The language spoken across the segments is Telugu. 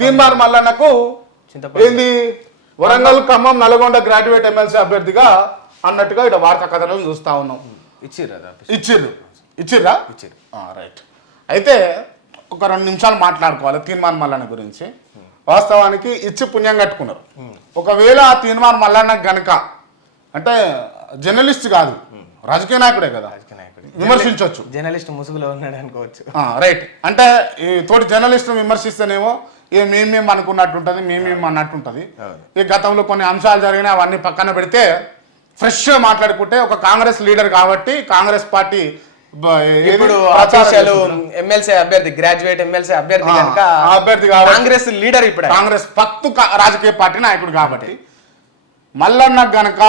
తీన్మార్ మల్లన్నకు. ఏంది? వరంగల్ ఖమ్మం నల్గొండ గ్రాడ్యుయేట్ ఎమ్మెల్సీ అభ్యర్థిగా అన్నట్టుగా ఇక్కడ వార్తా కథనాలు చూస్తా ఉన్నాం. ఇచ్చిర్రు ఇచ్చిర్రు. ఇచ్చిర్రా? ఇచ్చిర్రు. రైట్. అయితే ఒక రెండు నిమిషాలు మాట్లాడుకోవాలి తీర్మాన్ మల్లన్న గురించి. వాస్తవానికి ఇచ్చి పుణ్యం కట్టుకున్నారు. ఒకవేళ ఆ తీర్మాన్ మల్లన్న గనక అంటే జర్నలిస్ట్ కాదు రాజకీయ నాయకుడే కదా. విమర్శించవచ్చు జర్నలిస్ట్ ముసుగులో ఉన్నాడు అనుకోవచ్చు రైట్. అంటే ఈ తోటి జర్నలిస్ట్ విమర్శిస్తేనేమో ఏ మేము అనుకున్నట్టు ఉంటుంది మేము అన్నట్టు ఉంటుంది. ఈ గతంలో కొన్ని అంశాలు జరిగినాయి అవన్నీ పక్కన పెడితే ఫ్రెష్గా మాట్లాడుకుంటే ఒక కాంగ్రెస్ లీడర్ కాబట్టి కాంగ్రెస్ పార్టీ? ఇప్పుడు. ఎమ్మెల్సీ అభ్యర్థి గ్రాడ్యుయేట్ ఎమ్మెల్సీ అభ్యర్థి కనుక అభ్యర్థి కాంగ్రెస్ లీడర్ ఇప్పుడు. కాంగ్రెస్ పత్తు రాజకీయ పార్టీ నాయకుడు కాబట్టి మల్లన్న గనక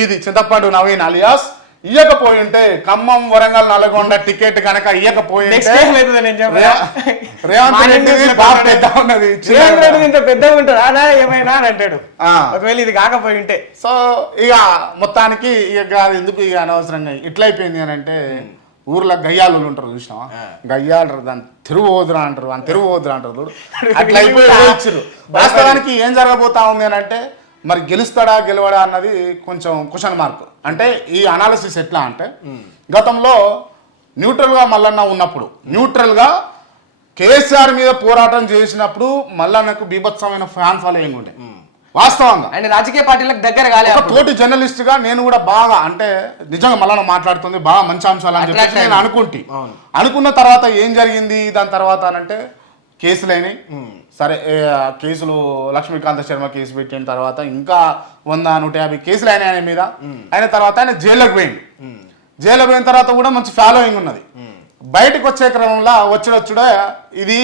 ఇది చింతపండు నవీన్ అలియాస్ ఇయ్యకపోయి ఉంటే ఖమ్మం వరంగల్ నల్గొండ టికెట్ గనక ఇయ్యకపోయి Next ఉంటే ఏం అవుతుందో నేను చెప్పనా? రే- రేవంత్ మా రెడ్డి ఇంట్లో బాగా పెద్దవాడు. పెద్ద ఉన్నది రేవంత్ రెడ్డి ఇంత పెద్దగా ఉంటాడు అదా ఏమైనా అని అంటాడు ఆ. ఒకవేళ ఇది కాకపోయి ఉంటే సో ఇక మొత్తానికి ఇక కాదు ఎందుకు ఇక అనవసరంగా ఇట్లా అయిపోయింది అని అంటే ఊర్లో గయ్యాలు ఉంటారు చూసినావా. గయ్యాలు దాన్ని తిరుగు పోదురా అంటారు అని తిరుగు పోదురా అంటారు చూడు అట్లా అయిపోయి వాస్తవానికి ఏం జరగబోతా ఉంది అని అంటే మరి గెలుస్తాడా గెలవడా అన్నది కొంచెం క్వశ్చన్ మార్క్ అంటే ఈ అనాలిసిస్ ఎట్లా అంటే గతంలో న్యూట్రల్గా మల్లన్న ఉన్నప్పుడు న్యూట్రల్గా కేసీఆర్ మీద పోరాటం చేసినప్పుడు మల్లన్నకు బీభత్సమైన ఫ్యాన్ ఫాలోయింగ్ ఉండే. వాస్తవంగా. ఆయన రాజకీయ పార్టీలకు దగ్గర కాలే ఒక అప్పుడు. తోటి జర్నలిస్ట్గా నేను కూడా బాగా అంటే నిజంగా మళ్ళీ మాట్లాడుతుంది బాగా మంచి అంశాలు అని Attract నేను. అనుకుంటి. అనుకున్న తర్వాత ఏం జరిగింది? దాని తర్వాత అనంటే కేసులైనాయి సరే కేసులు లక్ష్మీకాంత శర్మ కేసు పెట్టిన తర్వాత ఇంకా వంద నూట యాభై కేసులు అయినాయి ఆయన మీద. అయిన తర్వాత ఆయన జైల్లోకి పోయింది జైల్లో పోయిన తర్వాత కూడా మంచి ఫాలోయింగ్ ఉన్నది. బయటకు వచ్చే క్రమంలో వచ్చుడొచ్చుడే ఇది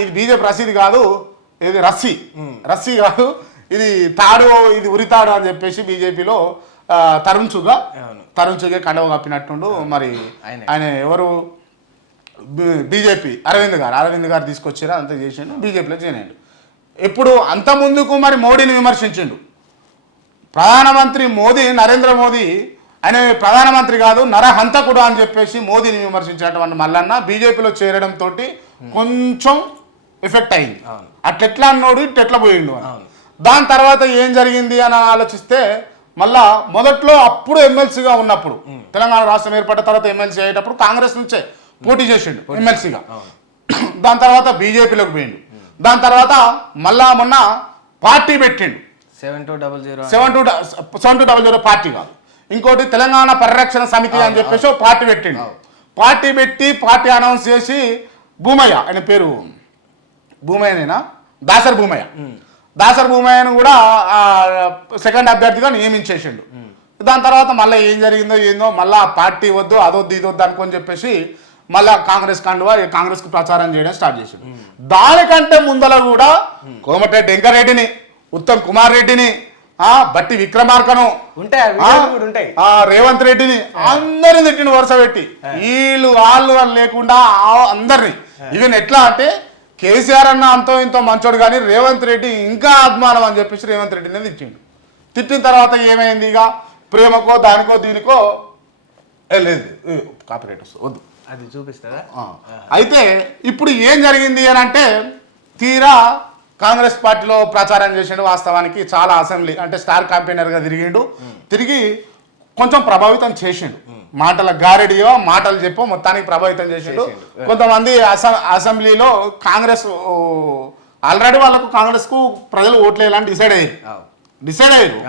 ఇది బీజేపీ రసీదు కాదు ఇది రస్సీ. రస్సీ కాదు ఇది తాడు ఇది ఉరితాడు అని చెప్పేసి బీజేపీలో తరుణ్చుగా అవును. తరుణ్చుగా కండవ కప్పినట్టుండు. మరి ఆయనే. ఆయన ఎవరు? బీజేపీ అరవింద్ గారు అరవింద్ గారు తీసుకొచ్చారు అంతా చేసిండు బీజేపీలో జాయిన్ అయ్యిండు. ఇప్పుడు అంత ముందుకు మరి మోడీని విమర్శించిండు. ప్రధానమంత్రి మోదీ నరేంద్ర మోదీ ఆయన ప్రధానమంత్రి కాదు నరహంతకుడు అని చెప్పేసి మోదీని విమర్శించినటువంటి మల్లన్న బీజేపీలో చేరడం తోటి కొంచెం ఎఫెక్ట్ అయింది. అట్లెట్లా అన్నోడు ఇట్లెట్లా పోయిండు అని. అవును. దాని తర్వాత ఏం జరిగింది అని ఆలోచిస్తే మళ్ళా మొదట్లో అప్పుడు ఎమ్మెల్సీగా ఉన్నప్పుడు తెలంగాణ రాష్ట్రం ఏర్పడిన తర్వాత ఎమ్మెల్సీ అయ్యేటప్పుడు కాంగ్రెస్ నుంచే పోటీ చేసిండు ఎమ్మెల్సీగా. దాని తర్వాత బీజేపీలోకి పోయిండు. దాని తర్వాత మళ్ళా మొన్న పార్టీ పెట్టిండు. Seven two double zero seven two seven two double zero party కాదు. ఇంకోటి తెలంగాణ పరిరక్షణ సమితి అని చెప్పేసి పార్టీ పెట్టిండు. పార్టీ పెట్టి పార్టీ అనౌన్స్ చేసి భూమయ్య ఆయన పేరు భూమయ్యనేనా? దాసరి భూమయ్య. దాసరి భూమయ్యను కూడా సెకండ్ అభ్యర్థిగా నియమించేసిండు. దాని తర్వాత మళ్ళీ ఏం జరిగిందో ఏందో మళ్ళీ పార్టీ వద్దు అదొద్దు ఇదొద్దు అనుకొని చెప్పేసి మళ్ళా కాంగ్రెస్ కండువా కాంగ్రెస్కు ప్రచారం చేయడం స్టార్ట్ చేసిండు. దానికంటే ముందల కూడా కోమటిరెడ్డి వెంకరెడ్డిని ఉత్తమ్ కుమార్ రెడ్డిని ఆ బట్టి విక్రమార్కను ఉంటాయి ఆ రేవంత్ రెడ్డిని అందరిని తిట్టిన వరుస పెట్టి. వీళ్ళు వాళ్ళు అని లేకుండా అందరిని. ఈవెన్ ఎట్లా అంటే కేసీఆర్ అన్న అంతో ఇంతో మంచోడు కానీ రేవంత్ రెడ్డి ఇంకా అభిమానం అని చెప్పేసి రేవంత్ రెడ్డిని తిట్టిండు. తిట్టిన తర్వాత ఏమైంది ఇక? ప్రేమకో దానికో దీనికో లేదు కాపరేట్ వద్దు. అది చూపిస్తారా. అయితే ఇప్పుడు ఏం జరిగింది అని అంటే తీరా కాంగ్రెస్ పార్టీలో ప్రచారం చేసిండు వాస్తవానికి చాలా అసెంబ్లీ అంటే స్టార్ క్యాంపెయినర్గా తిరిగిండు. తిరిగి కొంచెం ప్రభావితం చేసిండు. మాటల గారెడియో మాటలు చెప్పో మొత్తానికి ప్రభావితం చేసిండు. కొంతమంది అసెం అసెంబ్లీలో కాంగ్రెస్ ఆల్రెడీ వాళ్ళకు కాంగ్రెస్కు ప్రజలు ఓట్లేయాలని డిసైడ్ అయ్యారు. డిసైడ్ అయ్యారు.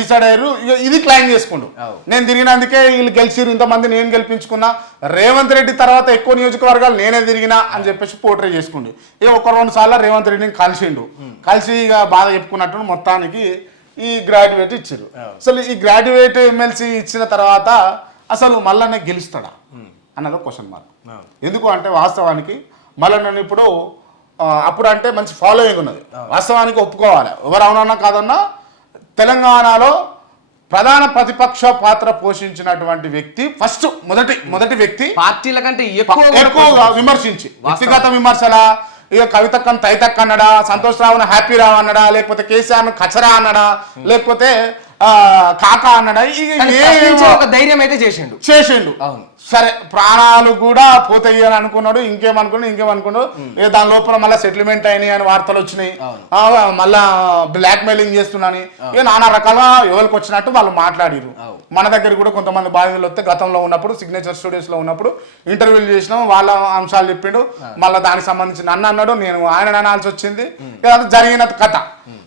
డిసైడ్ అయ్యారు. ఇది క్లైమ్ చేసుకుండు. నేను తిరిగినందుకే వీళ్ళు గెలిచిరు ఇంతమంది నేను గెలిపించుకున్నా. రేవంత్ రెడ్డి తర్వాత ఎక్కువ నియోజకవర్గాలు నేనే తిరిగినా అని చెప్పేసి పోర్ట్రే చేసుకుండు. ఇక ఒక రెండు సార్లు రేవంత్ రెడ్డిని కలిసిండు. కలిసి ఇక బాధ చెప్పుకున్నట్టు మొత్తానికి ఈ గ్రాడ్యుయేట్ ఇచ్చారు. అసలు ఈ గ్రాడ్యుయేట్ ఎమ్మెల్సీ ఇచ్చిన తర్వాత అసలు మళ్ళీ గెలుస్తాడా అన్నది క్వశ్చన్ మార్క్. ఎందుకు అంటే వాస్తవానికి మళ్ళీ నన్ను ఇప్పుడు అప్పుడు అంటే మంచి ఫాలోయింగ్ ఉన్నది. వాస్తవానికి ఒప్పుకోవాలి. ఎవరు అవునన్నా కాదన్నా తెలంగాణలో ప్రధాన ప్రతిపక్ష పాత్ర పోషించినటువంటి వ్యక్తి ఫస్ట్ మొదటి మొదటి వ్యక్తి పార్టీల కంటే ఎక్కువగా విమర్శించి. వ్యక్తిగత విమర్శల? ఇక కవితక్కను తైతక్క అన్నడా? సంతోష్ రావును హ్యాపీ రావు అన్నడా? లేకపోతే కేసీఆర్ను కచరా అన్నడా? లేకపోతే కాక అన్నాడు? ఒక ధైర్యం అయితే చేసిండు. చేసిండు. సరే ప్రాణాలు కూడా పోతాయి అని అనుకున్నాడు ఇంకేమనుకున్నాడు. ఇంకేమనుకున్నాడు ఇక దాని లోపల మళ్ళీ సెటిల్మెంట్ అయినాయి అని వార్తలు వచ్చినాయి. మళ్ళా బ్లాక్ మెయిలింగ్ చేస్తున్నాని ఇక నానా రకాలుగా ఎవరికి వచ్చినట్టు వాళ్ళు మాట్లాడిరు. మన దగ్గర కూడా కొంతమంది బాధితులు వస్తే గతంలో ఉన్నప్పుడు సిగ్నేచర్ స్టూడియోస్లో ఉన్నప్పుడు ఇంటర్వ్యూలు చేసినాం వాళ్ళ అంశాలు చెప్పిండు. మళ్ళీ దానికి సంబంధించి నన్ను అన్నాడు నేను ఆయన అనాల్సి వచ్చింది. జరిగిన కథ.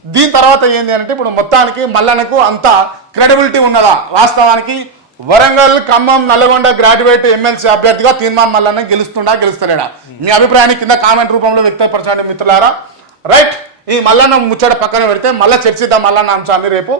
దీని తర్వాత ఏంది అంటే ఇప్పుడు మొత్తానికి మల్లనకు అంత క్రెడిబిలిటీ ఉన్నదా? వాస్తవానికి వరంగల్ ఖమ్మం నల్గొండ గ్రాడ్యుయేట్ ఎమ్మెల్సీ అభ్యర్థిగా తీర్మాన్ మల్లన్న గెలుస్తుండా గెలుస్తలేడా? మీ అభిప్రాయాన్ని కింద కామెంట్ రూపంలో వ్యక్తపరచండి మిత్రులారా. రైట్ ఈ మల్లన్న ముచ్చట పక్కన పెడితే మళ్ళీ చర్చిద్దాం మల్లన్న అంశాన్ని రేపు.